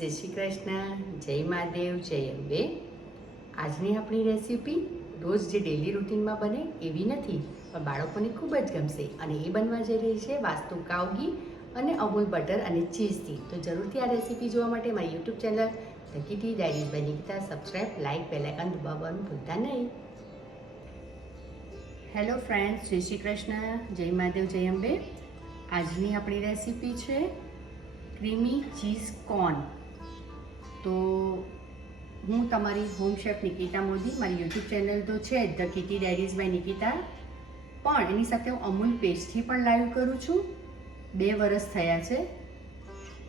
જય શ્રી કૃષ્ણ, જય મહાદેવ, જય અંબે. આજની આપણી રેસીપી રોજ જે ડેલી રૂટીનમાં બને એવી નથી, પણ બાળકોને ખૂબ જ ગમશે. અને એ બનવા જઈ રહી છે વાસ્તુ કાવ ઘી અને અમૂલ બટર અને ચીઝથી. તો જરૂરથી આ રેસીપી જોવા માટે મારી YouTube channel the kitty diaries by Nikita subscribe, like, bell icon દબાવવાનું ભૂલતા નહીં. હેલો ફ્રેન્ડ્સ, જય શ્રી કૃષ્ણ, જય મહાદેવ, જય અંબે. આજની આપણી રેસીપી છે ક્રીમી ચીઝ કોર્ન. તો હું તમારી હોમ શેફ નિકિતા મોદી, મારી યુટ્યુબ ચેનલ તો છે the kitty diaries by Nikita, પણ એની સાથે હું અમૂલ પેસ્ટથી પણ લાઈવ કરું છું. 2 વર્ષ થયા છે.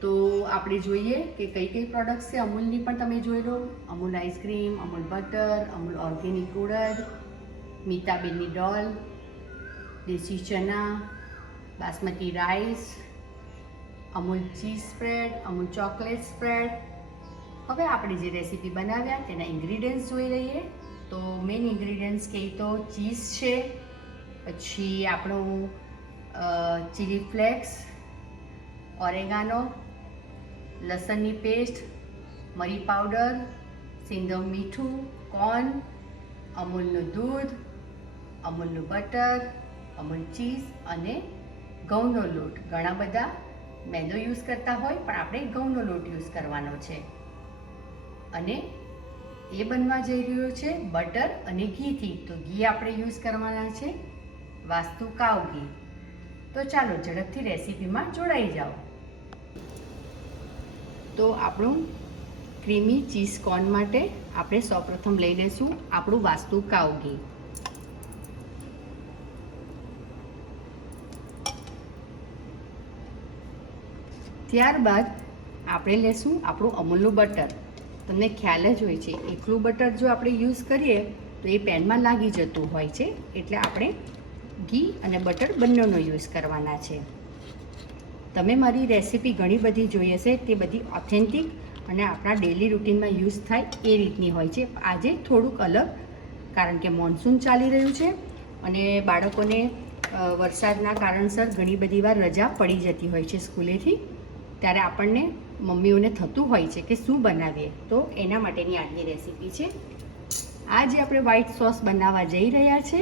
તો આપણે જોઈએ કે કઈ કઈ પ્રોડક્ટ્સ છે અમૂલની, પણ તમે જોઈ લો. Amul ice cream, Amul butter, Amul organic ઉડદ, મીતાબેનની ડોલ, દેશી ચના, basmati rice, Amul cheese spread, Amul chocolate spread. હવે આપણે જે રેસીપી બનાવ્યા તેના ઇન્ગ્રીડિયન્ટ્સ જોઈ લઈએ. તો મેઇન ઇન્ગ્રીડિયન્ટ્સ કહીએ તો ચીઝ છે, પછી આપણું ચીલી ફ્લેક્સ, ઓરેગાનો, લસણની પેસ્ટ, મરી પાવડર, સિંધવ મીઠું, કોર્ન, અમૂલનું દૂધ, અમૂલનું બટર, અમૂલ ચીઝ અને ઘઉંનો લોટ. ઘણા બધા મેદો યુઝ કરતા હોય, પણ આપણે ઘઉંનો લોટ યુઝ કરવાનો છે. અને એ બનવા જઈ રહ્યો છે બટર અને ઘીથી. તો ઘી આપણે યુઝ કરવાના છે વાસ્તુ કાવ ઘી. તો ચાલો ઝડપથી રેસીપીમાં જોડાઈ જાઓ. તો આપણું ક્રીમી ચીઝ કોર્ન માટે આપણે સૌપ્રથમ લઈ લઈશું આપણું વાસ્તુ કાવ ઘી. ત્યારબાદ આપણે લેશું આપણું અમૂલનું બટર. તમને ખ્યાલ જ હોય છે, એકલું બટર જો આપણે યુઝ કરીએ તો એ પેનમાં લાગી જતું હોય છે, એટલે આપણે ઘી અને બટર બંનેનો યુઝ કરવાના છે. તમે મારી રેસીપી ઘણી બધી જોઈ હશે, તે બધી ઓથેન્ટિક અને આપણા ડેલી રૂટીનમાં યુઝ થાય એ રીતની હોય છે. આજે થોડુંક અલગ, કારણ કે મોન્સૂન ચાલી રહ્યું છે અને બાળકોને વરસાદના કારણસર ઘણી બધી વાર રજા પડી જતી હોય છે સ્કૂલેથી. ત્યારે આપણને મમ્મીઓને થતું હોય છે કે શું બનાવીએ, તો એના માટેની આજની રેસીપી છે. આ જે આપણે વ્હાઈટ સોસ બનાવવા જઈ રહ્યા છે,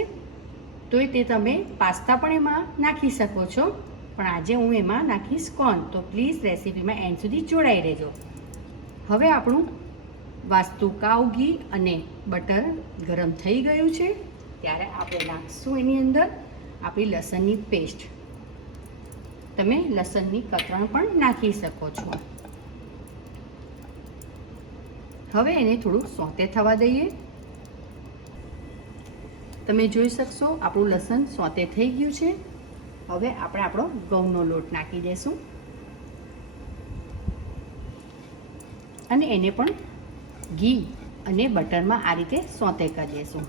તો તે તમે પાસ્તા પણ એમાં નાખી શકો છો, પણ આજે હું એમાં નાખીશ કોર્ન. તો પ્લીઝ રેસીપીમાં એન્ડ સુધી જોડાઈ રહેજો. હવે આપણું વાસ્તુ કાવ ઘી અને બટર ગરમ થઈ ગયું છે, ત્યારે આપણે નાખીશું એની અંદર આપણી લસણની પેસ્ટ. તમે લસણની કતરણ પણ નાખી શકો છો. હવે એને થોડું સોતે થવા દઈએ. તમે જોઈ શકશો આપણું લસણ સોતે થઈ ગયું છે. હવે આપણે આપણો ઘઉંનો લોટ નાખી દઈશું અને એને પણ ઘી અને બટરમાં આ રીતે સોતે કરી દઈશું.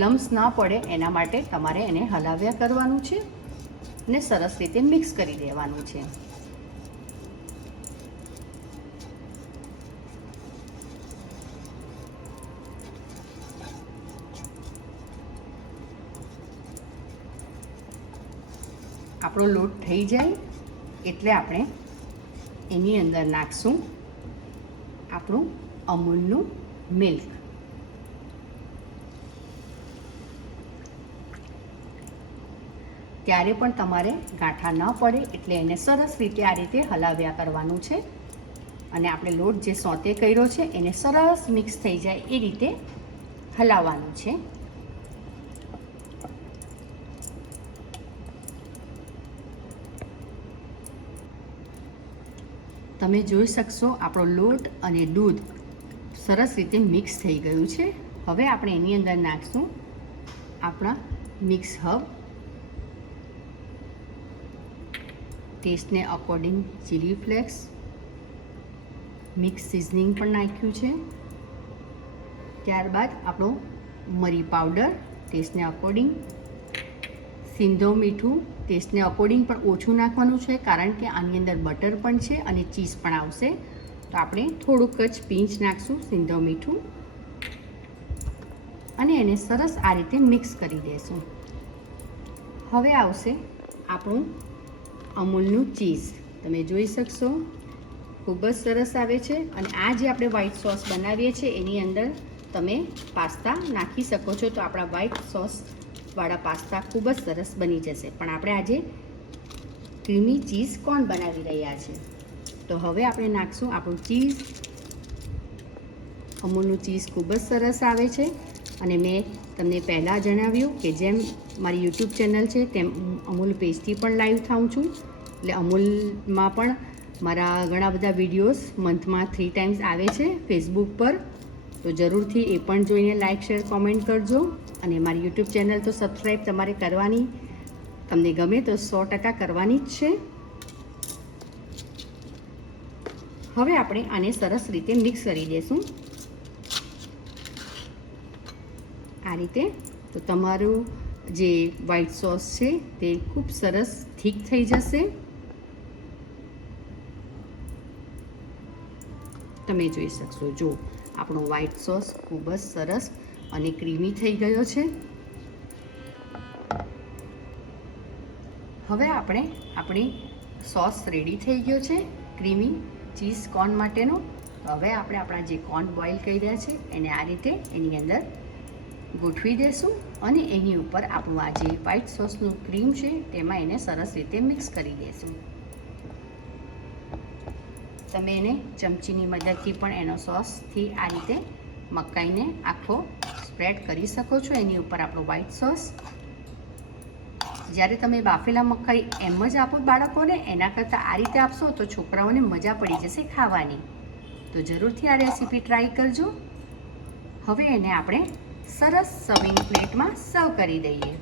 લમ્સ ના પડે એના માટે તમારે એને હલાવ્યા કરવાનું છે અને સરસ રીતે મિક્સ કરી દેવાનું છે. આપણો લોટ થઈ જાય એટલે આપણે એની અંદર નાખશું આપણું અમૂલનું મિલ્ક. ત્યારે પણ તમારે ગાંઠા ન પડે એટલે એને સરસ રીતે આ રીતે હલાવ્યા કરવાનું છે. અને આપણે લોટ જે સોતે કર્યો છે એને સરસ મિક્સ થઈ જાય એ રીતે હલાવવાનું છે. તમે જોઈ શકશો આપણો લોટ અને દૂધ સરસ રીતે મિક્સ થઈ ગયું છે. હવે આપણે એની અંદર નાખશું આપણા મિક્સ હર્બ, ટેસ્ટને according chilli flakes, mix seasoning પણ નાખ્યું છે. ત્યારબાદ આપણો મરી પાવડર ટેસ્ટને અકોર્ડિંગ, સિંધવ મીઠું ટેસ્ટને અકોર્ડિંગ પણ ઓછું નાખવાનું છે, કારણ કે આની અંદર બટર પણ છે અને ચીઝ પણ આવશે. તો આપણે થોડુંક જ પિંચ નાખશું સિંધવ મીઠું અને એને સરસ આ રીતે મિક્સ કરી દઈશું. હવે આવશે આપણું અમૂલનું ચીઝ તમે જોઈ શકશો, ખૂબ જ સરસ આવે છે. અને આ જે આપણે વ્હાઈટ સોસ બનાવીએ છીએ એની અંદર તમે પાસ્તા નાખી શકો છો, તો આપણા વ્હાઈટ સોસવાળા પાસ્તા ખૂબ જ સરસ બની જશે. પણ આપણે આજે ક્રીમી ચીઝ કોર્ન બનાવી રહ્યા છે. તો હવે આપણે નાખશું આપણું ચીઝ. અમૂલનું ચીઝ ખૂબ જ સરસ આવે છે. અને મેં તમને પહેલાં જણાવ્યું કે જેમ મારી યુટ્યુબ ચેનલ છે તેમ અમૂલ પેજથી પણ લાઈવ થાઉં છું. એટલે અમૂલમાં પણ મારા ઘણા બધા વિડીયોઝ મંથમાં 3 ટાઈમ્સ આવે છે ફેસબુક પર. તો જરૂરથી એ પણ જોઈને લાઈક શેર કોમેન્ટ કરજો. અને મારી યુટ્યુબ ચેનલ તો સબસ્ક્રાઈબ તમારે કરવાની, તમને ગમે તો 100% કરવાની જ છે. હવે આપણે આને સરસ રીતે મિક્સ કરી દઈશું આ રીતે. તો તમારું જે વ્હાઈટ સોસ છે તે ખૂબ સરસ થીક થઈ જશે. તમે જોઈ શકશો, જો આપણો વ્હાઈટ સોસ ખૂબ જ સરસ અને ક્રીમી થઈ ગયો છે. હવે આપણી સોસ રેડી થઈ ગયો છે ક્રીમી ચીઝ કોર્ન માટેનો. હવે આપણે આપણા જે કોર્ન બોઇલ કર્યા છે એને આ રીતે એની અંદર ગોઠવી દેશું અને એની ઉપર આપણું આ જે વ્હાઈટ સોસનું ક્રીમ છે તેમાં એને સરસ રીતે મિક્સ કરી દઈશું. તમે એને ચમચીની મદદથી પણ એનો સોસથી આ રીતે મકાઈને આખો સ્પ્રેડ કરી શકો છો એની ઉપર આપણો વ્હાઈટ સોસ. જ્યારે તમે બાફેલા મકાઈ એમ જ આપો બાળકોને, એના કરતાં આ રીતે આપશો તો છોકરાઓને મજા પડી જશે ખાવાની. તો જરૂરથી આ રેસીપી ટ્રાય કરજો. હવે એને આપણે સરસ સર્વિંગ પ્લેટમાં સર્વ કરી દઈએ.